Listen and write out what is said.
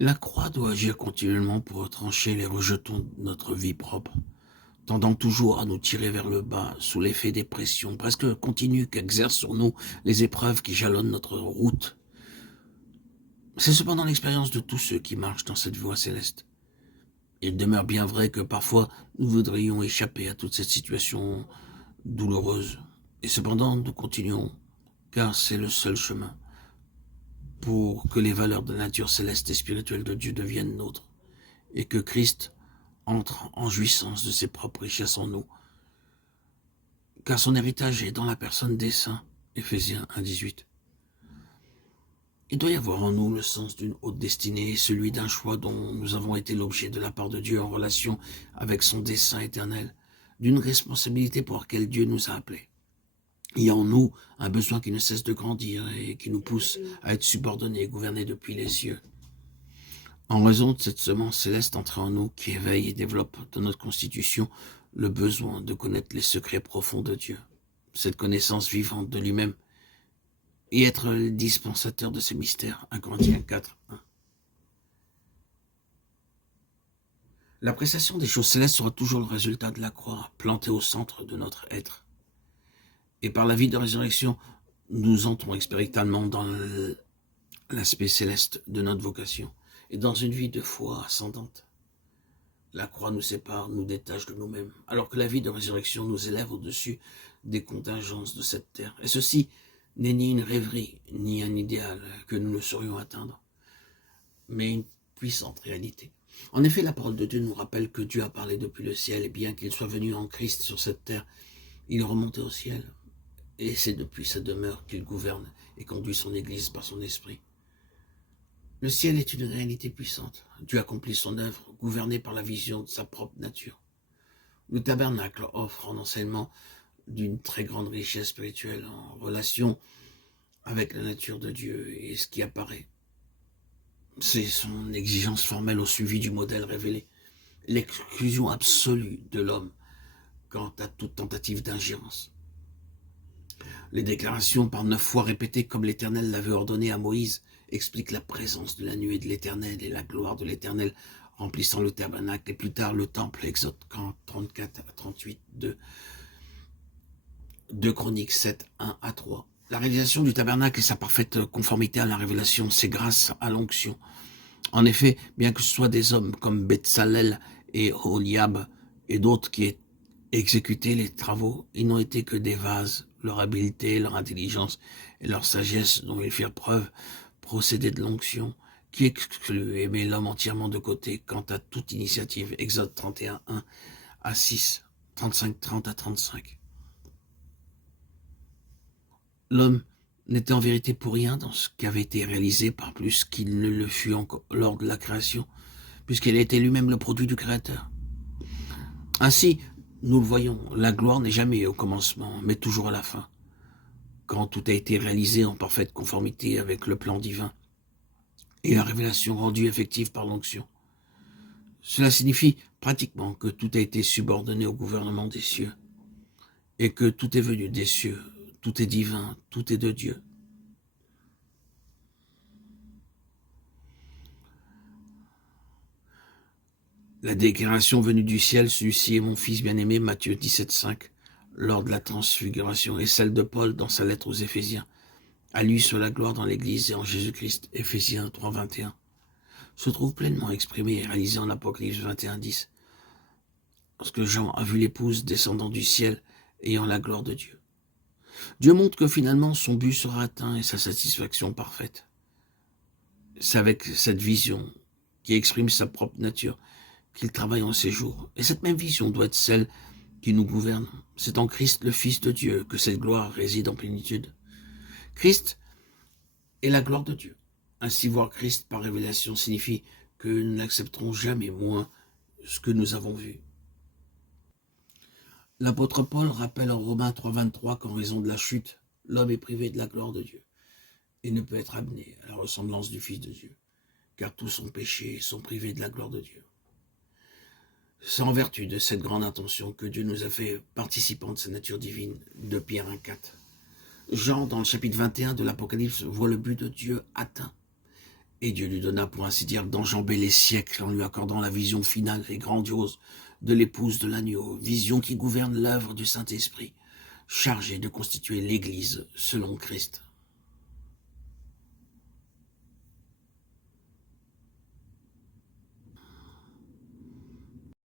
La croix doit agir continuellement pour trancher les rejetons de notre vie propre, tendant toujours à nous tirer vers le bas sous l'effet des pressions presque continues qu'exercent sur nous les épreuves qui jalonnent notre route. C'est cependant l'expérience de tous ceux qui marchent dans cette voie céleste. Il demeure bien vrai que parfois nous voudrions échapper à toute cette situation douloureuse. Et cependant nous continuons, car c'est le seul chemin pour que les valeurs de la nature céleste et spirituelle de Dieu deviennent nôtres, et que Christ entre en jouissance de ses propres richesses en nous, car son héritage est dans la personne des saints. Éphésiens 1,18. Il doit y avoir en nous le sens d'une haute destinée, celui d'un choix dont nous avons été l'objet de la part de Dieu en relation avec son dessein éternel, d'une responsabilité pour laquelle Dieu nous a appelés. Il y a en nous un besoin qui ne cesse de grandir et qui nous pousse à être subordonnés et gouvernés depuis les cieux. En raison de cette semence céleste entrée en nous qui éveille et développe dans notre constitution le besoin de connaître les secrets profonds de Dieu, cette connaissance vivante de lui-même, et être le dispensateur de ces mystères. 1 Corinthiens 4, 1. L'appréciation des choses célestes sera toujours le résultat de la croix, plantée au centre de notre être. Et par la vie de résurrection, nous entrons expérimentalement dans l'aspect céleste de notre vocation, et dans une vie de foi ascendante. La croix nous sépare, nous détache de nous-mêmes, alors que la vie de résurrection nous élève au-dessus des contingences de cette terre. Et ceci n'est ni une rêverie, ni un idéal que nous ne saurions atteindre, mais une puissante réalité. En effet, la parole de Dieu nous rappelle que Dieu a parlé depuis le ciel, et bien qu'il soit venu en Christ sur cette terre, il est remonté au ciel, et c'est depuis sa demeure qu'il gouverne et conduit son Église par son esprit. Le ciel est une réalité puissante. Dieu accomplit son œuvre, gouverné par la vision de sa propre nature. Le tabernacle offre un enseignement d'une très grande richesse spirituelle en relation avec la nature de Dieu et ce qui apparaît. C'est son exigence formelle au suivi du modèle révélé, l'exclusion absolue de l'homme quant à toute tentative d'ingérence. Les déclarations par 9 fois répétées comme l'Éternel l'avait ordonné à Moïse expliquent la présence de la nuée de l'Éternel et la gloire de l'Éternel remplissant le tabernacle et plus tard le temple. Exode 34 à 38, 2 Chroniques 7, 1 à 3. La réalisation du tabernacle et sa parfaite conformité à la révélation, c'est grâce à l'onction. En effet, bien que ce soit des hommes comme Betsalel et Holiab et d'autres qui aient exécuté les travaux, ils n'ont été que des vases. Leur habileté, leur intelligence et leur sagesse dont ils firent preuve procédaient de l'onction, qui exclut et met l'homme entièrement de côté quant à toute initiative. Exode 31, 1 à 6, 35, 30 à 35. L'homme n'était en vérité pour rien dans ce qui avait été réalisé, par plus qu'il ne le fut encore lors de la création, puisqu'il était lui-même le produit du Créateur. Ainsi, nous le voyons, la gloire n'est jamais au commencement, mais toujours à la fin, quand tout a été réalisé en parfaite conformité avec le plan divin et la révélation rendue effective par l'onction. Cela signifie pratiquement que tout a été subordonné au gouvernement des cieux, et que tout est venu des cieux, tout est divin, tout est de Dieu. La déclaration venue du ciel, celui-ci est mon fils bien-aimé, Matthieu 17, 5, lors de la transfiguration, et celle de Paul dans sa lettre aux Éphésiens. À lui soit la gloire dans l'Église et en Jésus-Christ, Éphésiens 3, 21, se trouve pleinement exprimée et réalisée en Apocalypse 21, 10, lorsque Jean a vu l'épouse descendant du ciel, ayant la gloire de Dieu. Dieu montre que finalement son but sera atteint et sa satisfaction parfaite. C'est avec cette vision qui exprime sa propre nature qu'il travaille en ces jours. Et cette même vision doit être celle qui nous gouverne. C'est en Christ, le Fils de Dieu, que cette gloire réside en plénitude. Christ est la gloire de Dieu. Ainsi, voir Christ par révélation signifie que nous n'accepterons jamais moins ce que nous avons vu. L'apôtre Paul rappelle en Romains 3, 23 qu'en raison de la chute, l'homme est privé de la gloire de Dieu et ne peut être amené à la ressemblance du Fils de Dieu, car tous sont péchés et sont privés de la gloire de Dieu. C'est en vertu de cette grande intention que Dieu nous a fait participants de sa nature divine, de Pierre 1, 4. Jean, dans le chapitre 21 de l'Apocalypse, voit le but de Dieu atteint. Et Dieu lui donna, pour ainsi dire, d'enjamber les siècles en lui accordant la vision finale et grandiose de l'épouse de l'agneau, vision qui gouverne l'œuvre du Saint-Esprit, chargée de constituer l'Église selon Christ.